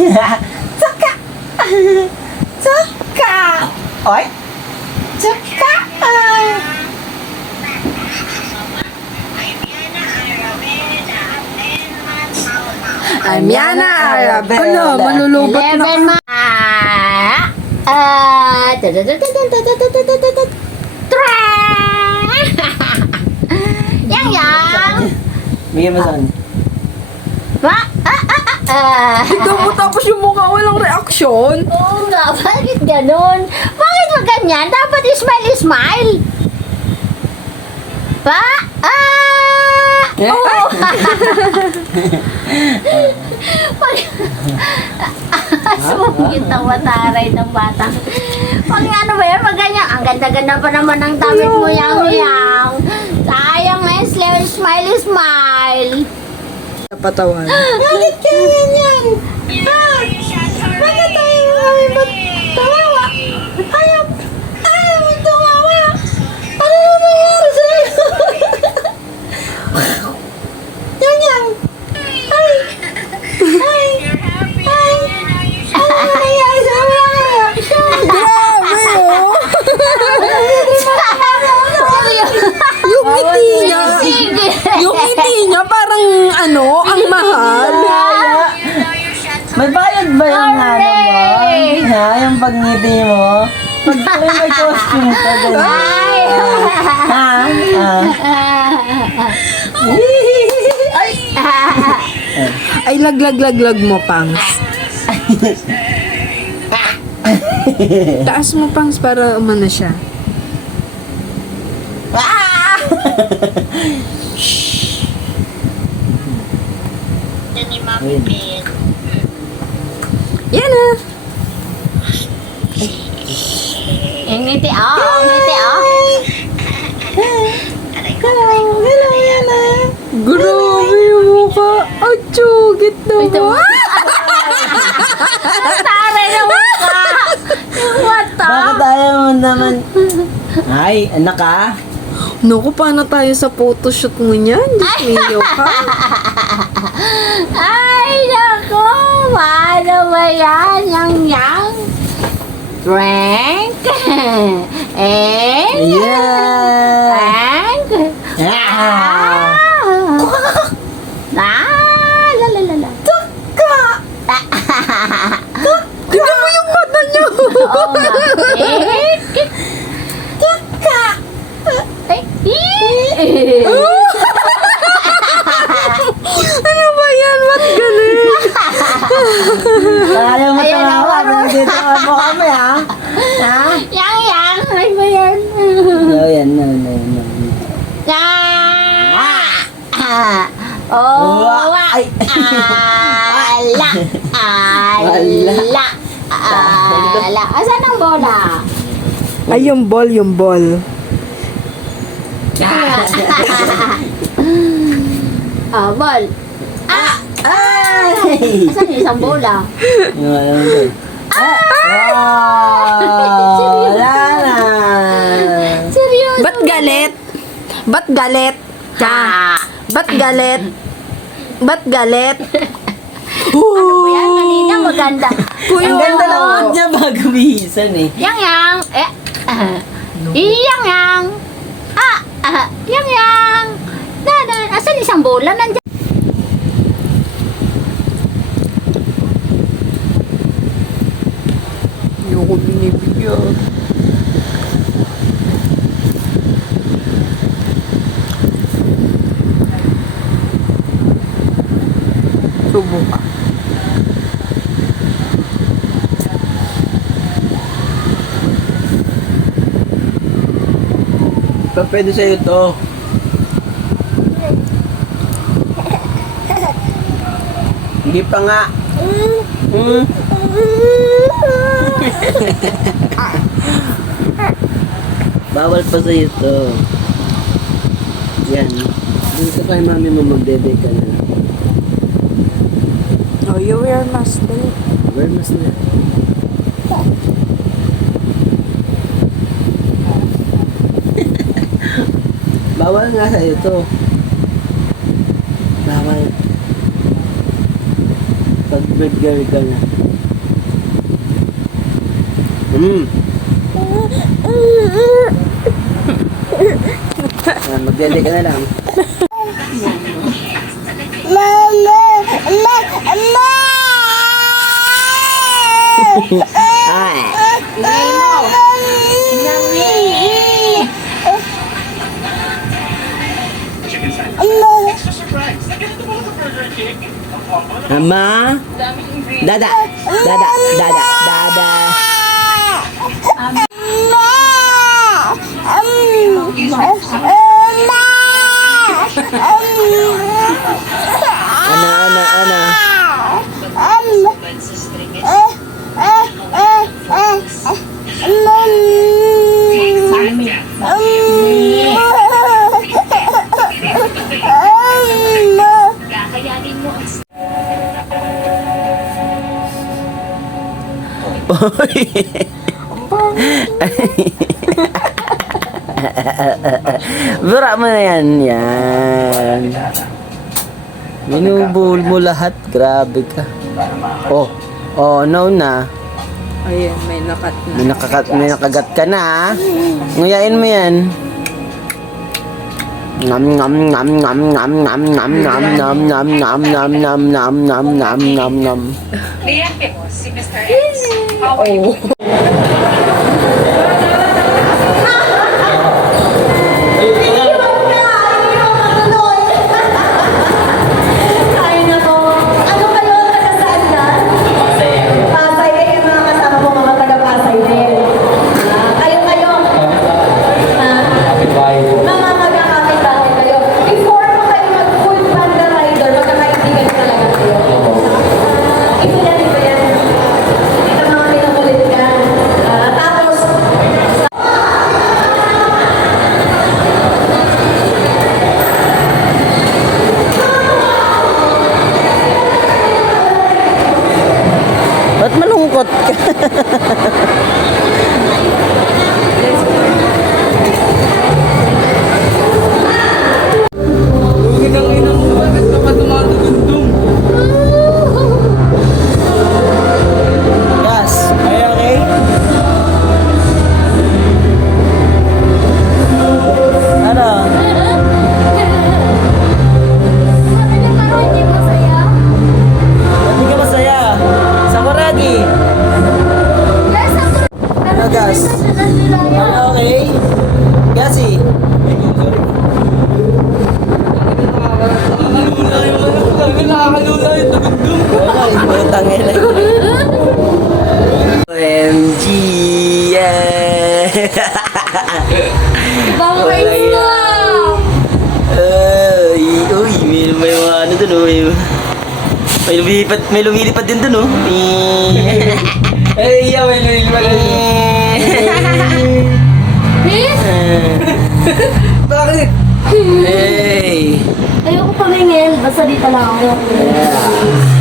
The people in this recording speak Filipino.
Tsaka! Tsaka! Oy! Tsaka! I'm Yana Arabella. Ano, malulubot na. 11 months. Yang. Bigyan mo saan? Tignan mo tapos yung mukha walang reaksyon. Oo nga, bakit ganun? Bakit wag ganyan? Dapat smile. Oo. Sumungit ang mataray ng bata. Pag ano ba yan, ganyan. Ang ganda-ganda pa naman ng damit mo, yang. Sayang na smile. Napatawan. Bakit kaya ganyan? Bakit tayo tawa? Ayaw mo tumawa. Ano na nangyari sa'yo? Yan. Ay. Ano na nangyari sa'yo? Grabe, oh. Yung ngiti niya. Yung ngiti niya parang ano, ang mahal. May bayad ba yung ano mo? Ha? Yung pagngiti mo? Pag may costume ka ganyan. Ha? Ay, laglag mo, Pangs. Taas mo, Pangs, para umano siya. Yan na. Ang ngiti, ang ngiti, Hello, Yana. Grabe yung mukha. Ang tsugit naman. Tare na mukha. Yung mata. Bakit ayaw mo naman? Ay, anak ka? Naku, paano tayo sa photoshoot mo niyan? Diyos mio ka. Ay, naku. Paano ba yan? Yang. Frank. Yeah! Frank. Ah! La. Tuka. Tignan mo yung mata niyo. Oo nga. Tuka. Ano ba yan? Ba't ganun? Ayaw mo Ayan, tawa. awan. Dito mo kami, ha? Ha? Yang. Ay ba yan? No, yan. No. Oh, Ay. ala. Asan ang bola? Ay, yung ball. Ball. Ay! Asan yung isang bola? Yung alam mo. Wala na. Seryoso? Ba't galit? Ba't galit? Ba't galit? Ano mo yan? Kanina maganda. Ang ganda lang mood niya bago bihisan eh. Yang. Yang. Yang. Asan isang bola? Nandiyan. Hindi ko binibigyan. Subo ka. Pa pwede sa'yo to. Hindi pa nga. Bawal pa sa'yo to. Yan. Dito kay mami mo magdede ka na. Oh, you wear mask din. Where mas na? Bawal nga sa'yo to. Bawal. Pag good girl ka na. Magdede ka na lang. Ay. Ama? Dada. Dada. Dada. Dada. Ana. Bura mo na yan. Yan. Minubul mo lahat. Grabe ka. Oh, no na. Ayan, may nakat na. May nakagat ka na, ha? Nguyain mo yan. Nam nam nam nam nam nam nam nam nam nam nam nam nam nam nam nam nam nam. Kliyente mo si Mr. X. How are you? Ay nako, ano kayo taga saan yan? Pasay din yung mga kasama mo mga taga Pasay din. Kayo. Mamamagkakapit dahil kayo. Before mo kayo mag-full banda rider, magkakaibigan talaga kayo. Ito yan. Ito mga pinakulit yan. Tapos, Ba't malungkot ka? Gas, are you okay? Ano? Ba't di ka masaya? Sakuragi! Ano, Gas? Ano, okay? Gasi? Okay, putang ina. OMG! Yeah! Uy, may mga ano dun, may lumilipad din dun, Ay, iya, may lumilipad din. Bakit? Hey! ayoko pamingin. Basta dito lang ako. Yeah.